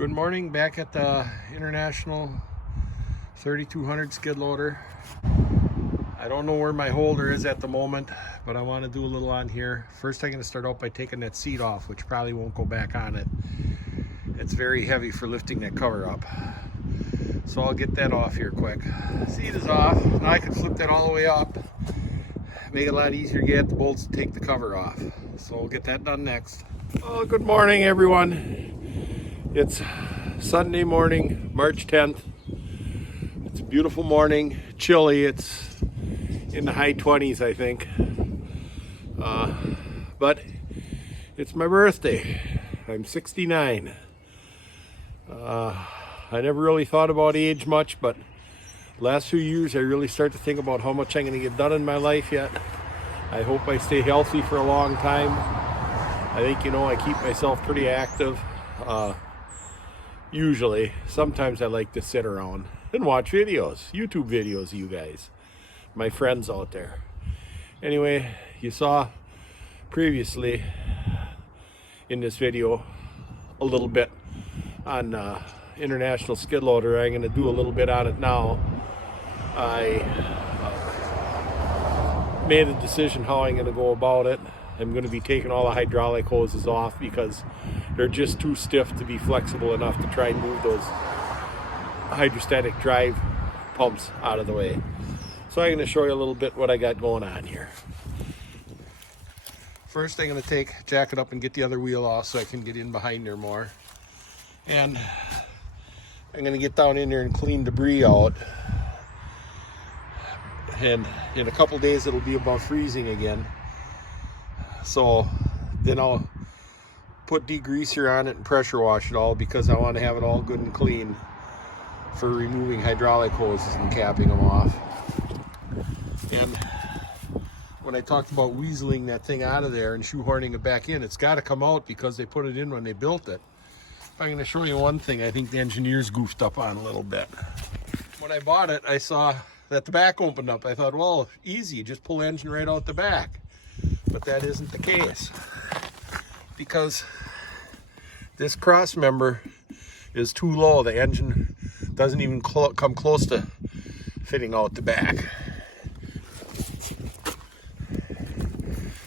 Good morning, back at the International 3200 skid loader. I don't know where my holder is at the moment, but I want to do a little on here. First I'm going to start out by taking that seat off, which probably won't go back on it. It's very heavy for lifting that cover up. So I'll get that off here quick. Seat is off. Now I can flip that all the way up. Make it a lot easier to get the bolts to take the cover off. So we'll get that done next. Oh, good morning everyone. It's Sunday morning, March 10th. It's a beautiful morning, chilly. It's in the high 20s, I think. But it's my birthday. I'm 69. I never really thought about age much, but last few years I really start to think about how much I'm going to get done in my life yet. I hope I stay healthy for a long time. I think, I keep myself pretty active. Usually, sometimes I like to sit around and watch videos, YouTube videos of you guys, my friends out there. Anyway, you saw previously in this video a little bit on International skid loader. I'm going to do a little bit on it now. I made a decision how I'm going to go about it. I'm going to be taking all the hydraulic hoses off because they're just too stiff to be flexible enough to try and move those hydrostatic drive pumps out of the way. So I'm going to show you a little bit what I got going on here. First I'm going to jack it up and get the other wheel off so I can get in behind there more. And I'm going to get down in there and clean debris out. And in a couple days it'll be above freezing again. So then I'll put degreaser on it and pressure wash it all because I want to have it all good and clean for removing hydraulic hoses and capping them off. And when I talked about weaseling that thing out of there and shoehorning it back in, it's got to come out because they put it in when they built it. I'm going to show you one thing I think the engineers goofed up on a little bit. When I bought it, I saw that the back opened up. I thought, well, easy, just pull the engine right out the back. But that isn't the case because this cross member is too low. The engine doesn't even come close to fitting out the back.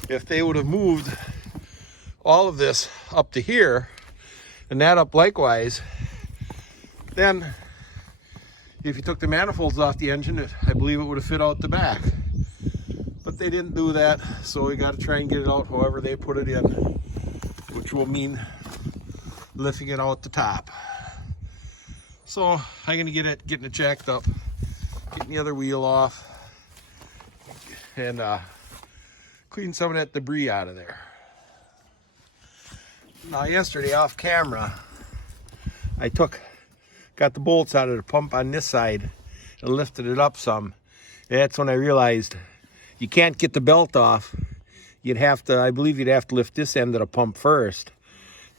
If they would have moved all of this up to here and that up likewise, then if you took the manifolds off the engine, I believe it would have fit out the back. But they didn't do that, so we got to try and get it out however they put it in, which will mean lifting it out the top. So I'm going to getting it jacked up, getting the other wheel off, and clean some of that debris out of there. Now yesterday off camera, I got the bolts out of the pump on this side and lifted it up some. And that's when I realized you can't get the belt off. I believe you'd have to lift this end of the pump first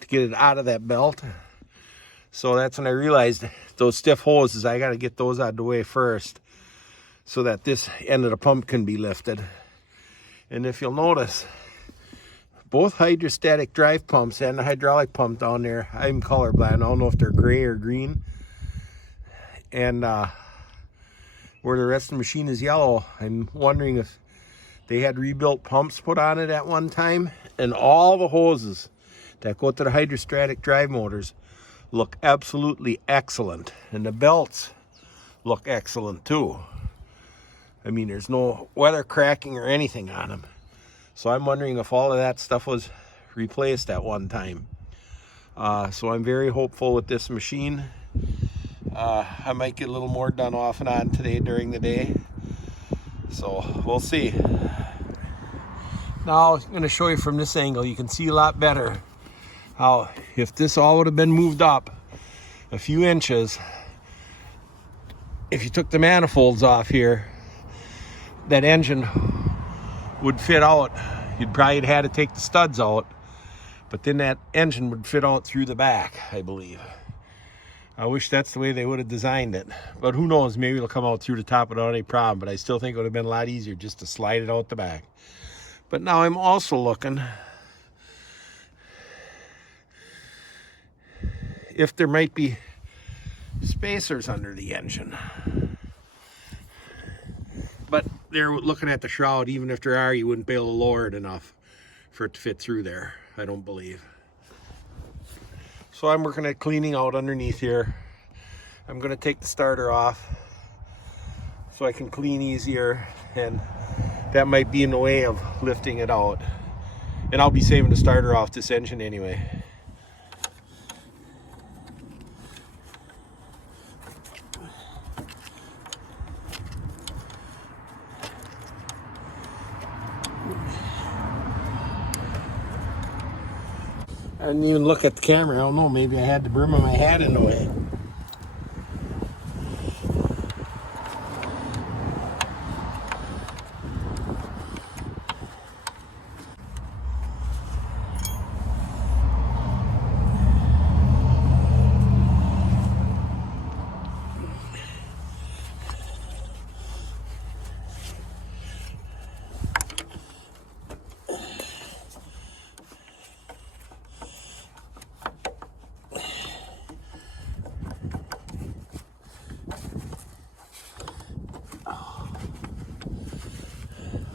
to get it out of that belt. So that's when I realized those stiff hoses, I got to get those out of the way first so that this end of the pump can be lifted. And if you'll notice, both hydrostatic drive pumps and the hydraulic pump down there, I'm colorblind. I don't know if they're gray or green. And where the rest of the machine is yellow, I'm wondering if they had rebuilt pumps put on it at one time, and all the hoses that go to the hydrostatic drive motors look absolutely excellent, and the belts look excellent too. I mean, there's no weather cracking or anything on them. So I'm wondering if all of that stuff was replaced at one time. So I'm very hopeful with this machine. I might get a little more done off and on today during the day. So we'll see. Now I'm going to show you from this angle. You can see a lot better how if this all would have been moved up a few inches, if you took the manifolds off here, that engine would fit out. You'd probably have had to take the studs out, but then that engine would fit out through the back, I believe. I wish that's the way they would have designed it, but who knows, maybe it'll come out through the top without any problem. But I still think it would have been a lot easier just to slide it out the back. But now I'm also looking if there might be spacers under the engine. But they're looking at the shroud. Even if there are, you wouldn't be able to lower it enough for it to fit through there, I don't believe. So I'm working at cleaning out underneath here. I'm going to take the starter off so I can clean easier, and that might be in the way of lifting it out. And I'll be saving the starter off this engine anyway. I didn't even look at the camera. I don't know, maybe I had the brim of my hat in the way.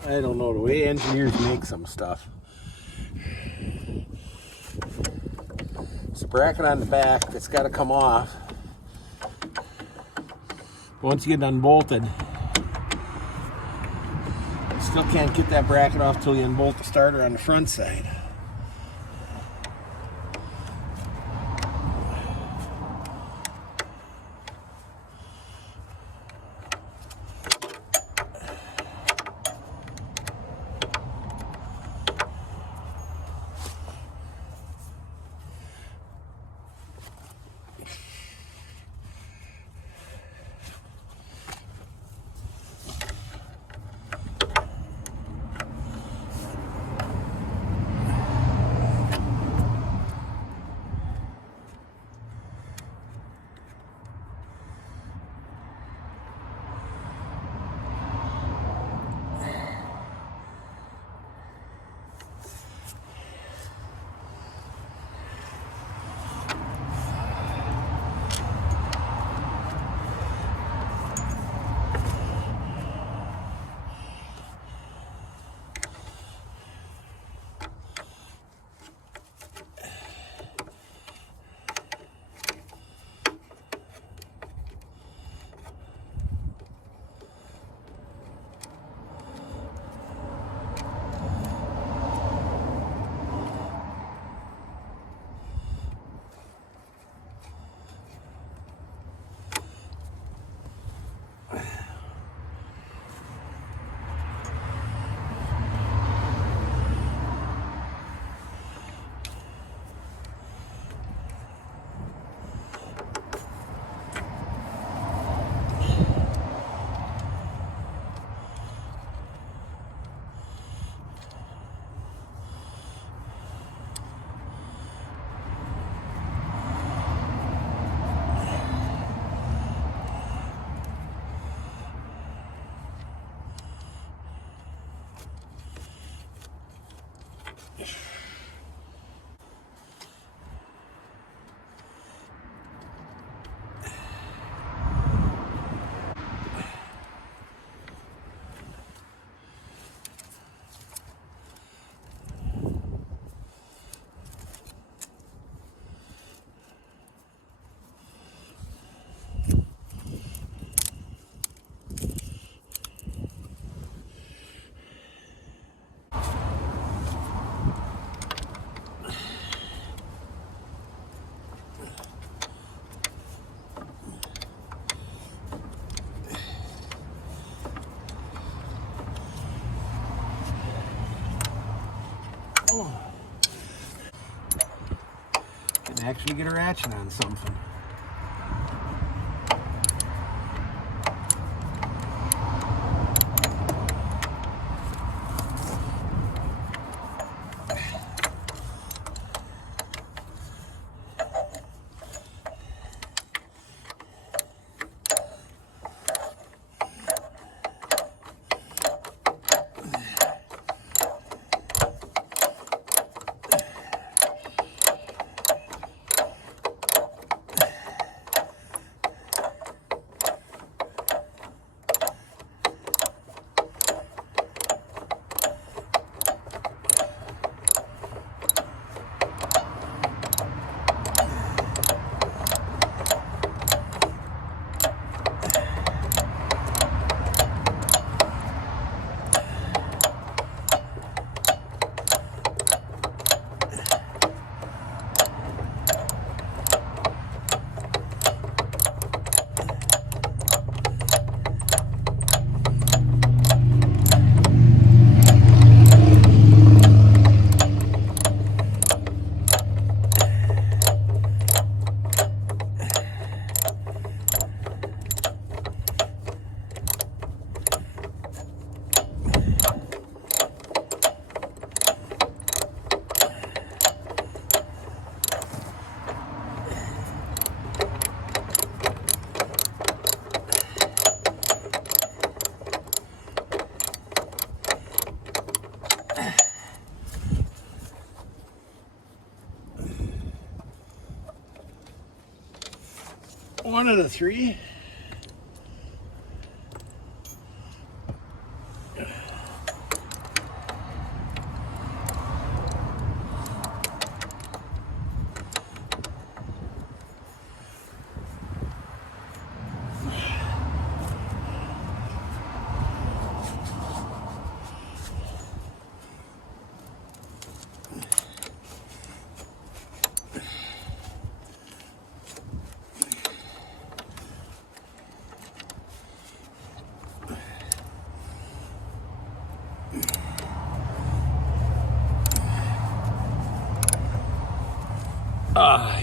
I don't know, the way engineers make some stuff. It's a bracket on the back that's got to come off. Once you get it unbolted, you still can't get that bracket off till you unbolt the starter on the front side. Can actually get a ratchet on something. One of the three.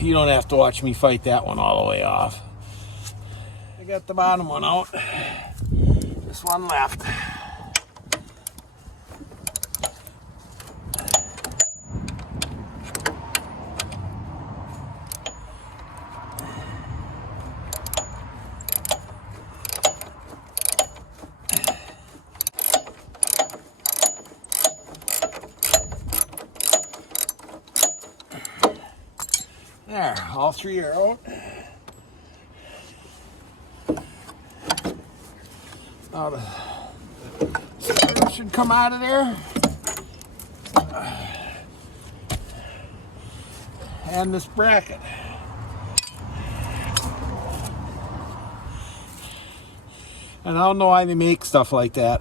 You don't have to watch me fight that one all the way off. I got the bottom one out. This one left. There, all three are out. Now the screw should come out of there. And this bracket. And I don't know why they make stuff like that.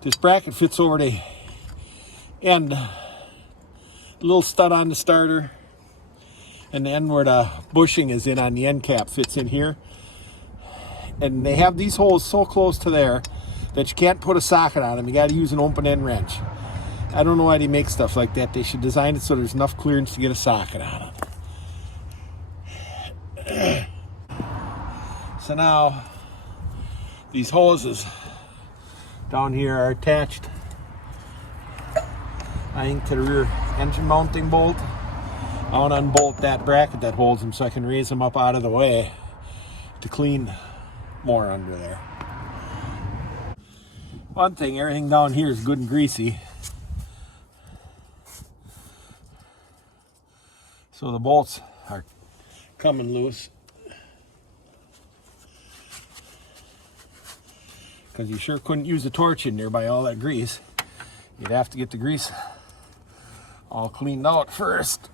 This bracket fits over the end. The little stud on the starter. And the end where the bushing is in on the end cap fits in here. And they have these holes so close to there that you can't put a socket on them. You got to use an open end wrench. I don't know why they make stuff like that. They should design it so there's enough clearance to get a socket on it. So now these hoses down here are attached, I think, to the rear engine mounting bolt. I want to unbolt that bracket that holds them so I can raise them up out of the way to clean more under there. One thing, everything down here is good and greasy. So the bolts are coming loose. Because you sure couldn't use a torch in there by all that grease. You'd have to get the grease all cleaned out first.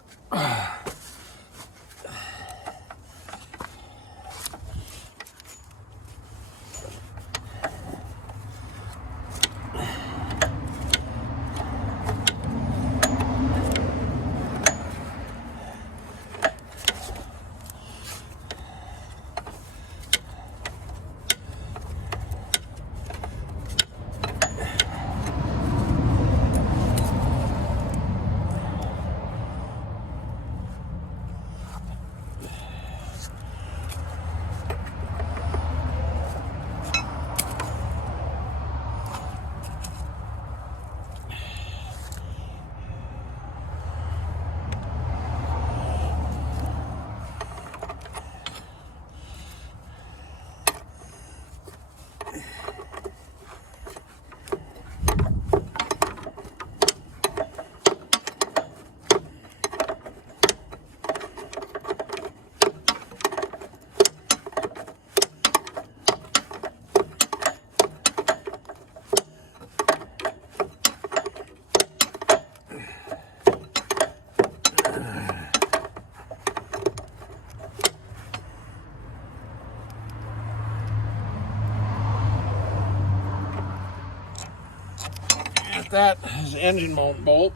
That is the engine mount bolt.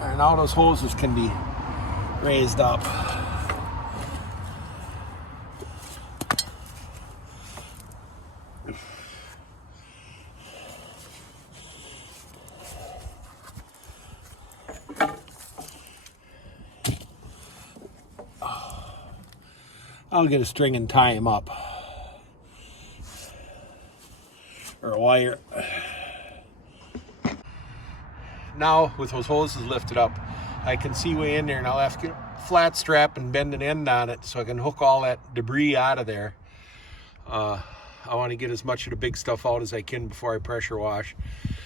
And now those hoses can be raised up. I'll get a string and tie him up. Or a wire. Now with those hoses lifted up, I can see way in there, and I'll have to get a flat strap and bend an end on it so I can hook all that debris out of there. I want to get as much of the big stuff out as I can before I pressure wash,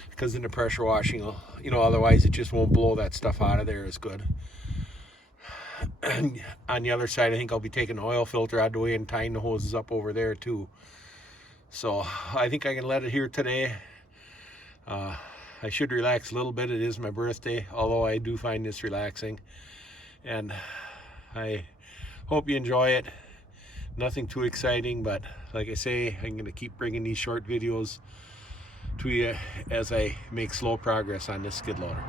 because in the pressure washing, otherwise it just won't blow that stuff out of there as good. on the other side, I think I'll be taking the oil filter out of the way and tying the hoses up over there too. So I think I can let it here today. I should relax a little bit. It is my birthday, although I do find this relaxing. And I hope you enjoy it. Nothing too exciting, but like I say, I'm going to keep bringing these short videos to you as I make slow progress on this skid loader.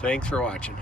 Thanks for watching.